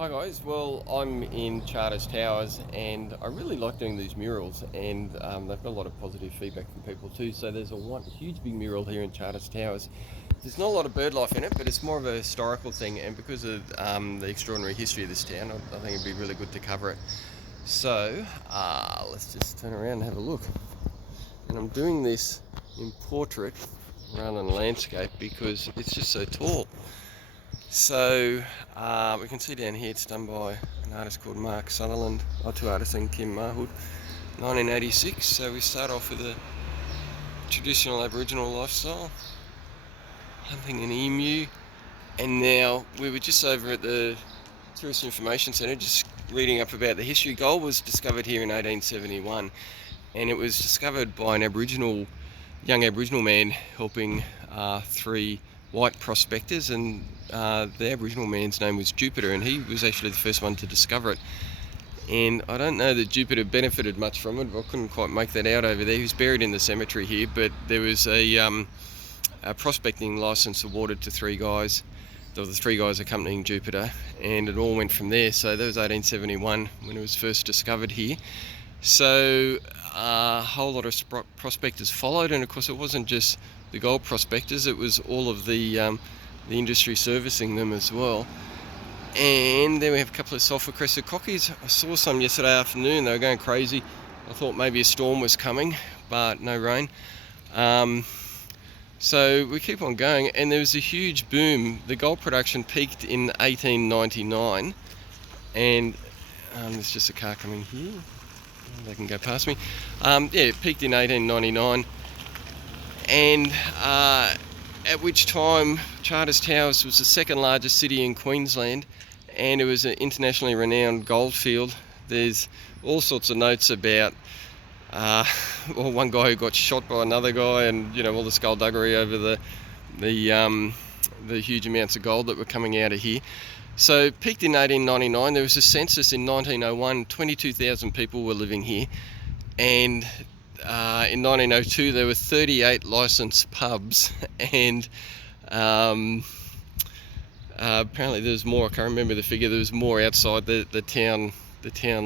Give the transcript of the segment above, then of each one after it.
Hi guys, well I'm in Charters Towers and I really like doing these murals, and they've got a lot of positive feedback from people too. So there's a huge big mural here in Charters Towers. There's not a lot of bird life in it, but it's more of a historical thing, and because of the extraordinary history of this town, I think it'd be really good to cover it. So let's just turn around and have a look. And I'm doing this in portrait rather than landscape because it's just so tall. So we can see down here it's done by an artist called Mark Sutherland, two artists and Kim Marhood, 1986. So we start off with a traditional Aboriginal lifestyle, hunting an emu, and now we were just over at the Tourist Information Centre just reading up about the history. Gold was discovered here in 1871, and it was discovered by an young Aboriginal man helping three white prospectors, and the Aboriginal man's name was Jupiter, and he was actually the first one to discover it. And I don't know that Jupiter benefited much from it. I couldn't quite make that out over there. He was buried in the cemetery here, but there was a prospecting license awarded to three guys. There were the three guys accompanying Jupiter, and it all went from there. So that was 1871 when it was first discovered here. So a whole lot of prospectors followed, and of course it wasn't just the gold prospectors, it was all of the industry servicing them as well. And then we have a couple of sulphur-crested cockies. I saw some yesterday afternoon, they were going crazy. I thought maybe a storm was coming, but no rain. So we keep on going, and there was a huge boom. The gold production peaked in 1899, and there's just a car coming here. They can go past me. It peaked in 1899, and at which time Charters Towers was the second largest city in Queensland, and it was an internationally renowned gold field. There's all sorts of notes about one guy who got shot by another guy, and all the skullduggery over the huge amounts of gold that were coming out of here. So peaked in 1899. There was a census in 1901. 22,000 people were living here, and in 1902 there were 38 licensed pubs, and apparently there was more. I can't remember the figure. There was more outside the town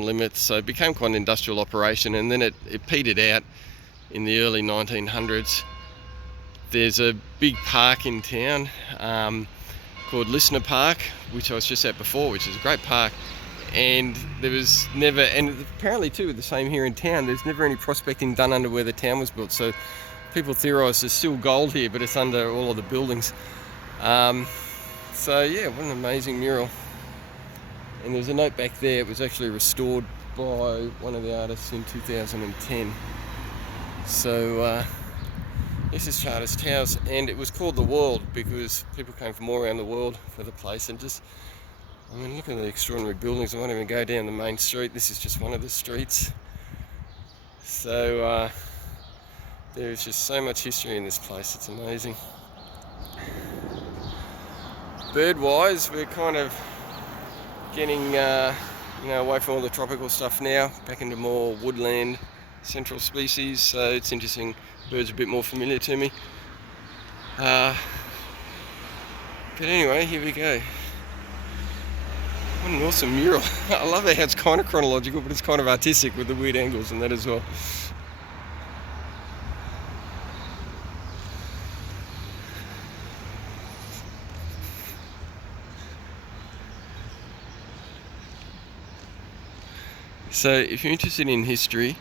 limits. So it became quite an industrial operation, and then it petered out in the early 1900s. There's a big park in town called Listener Park, which I was just at before, which is a great park. And there was never, and apparently too, the same here in town, there's never any prospecting done under where the town was built. So people theorise there's still gold here, but it's under all of the buildings. So yeah, what an amazing mural. And there's a note back there, it was actually restored by one of the artists in 2010. So this is Charters Towers, and it was called the World because people came from all around the world for the place. And look at the extraordinary buildings. I won't even go down the main street. This is just one of the streets. So there's just so much history in this place. It's amazing. Bird-wise, we're kind of getting away from all the tropical stuff now, back into more woodland, central species. So it's interesting. Birds are a bit more familiar to me. But anyway, here we go. What an awesome mural. I love it how it's kind of chronological, but it's kind of artistic with the weird angles and that as well. So if you're interested in history,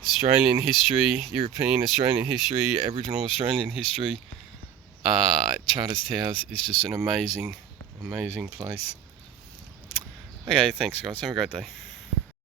Australian history, European Australian history, Aboriginal Australian history, Charters Towers is just an amazing place. Okay, thanks guys, have a great day.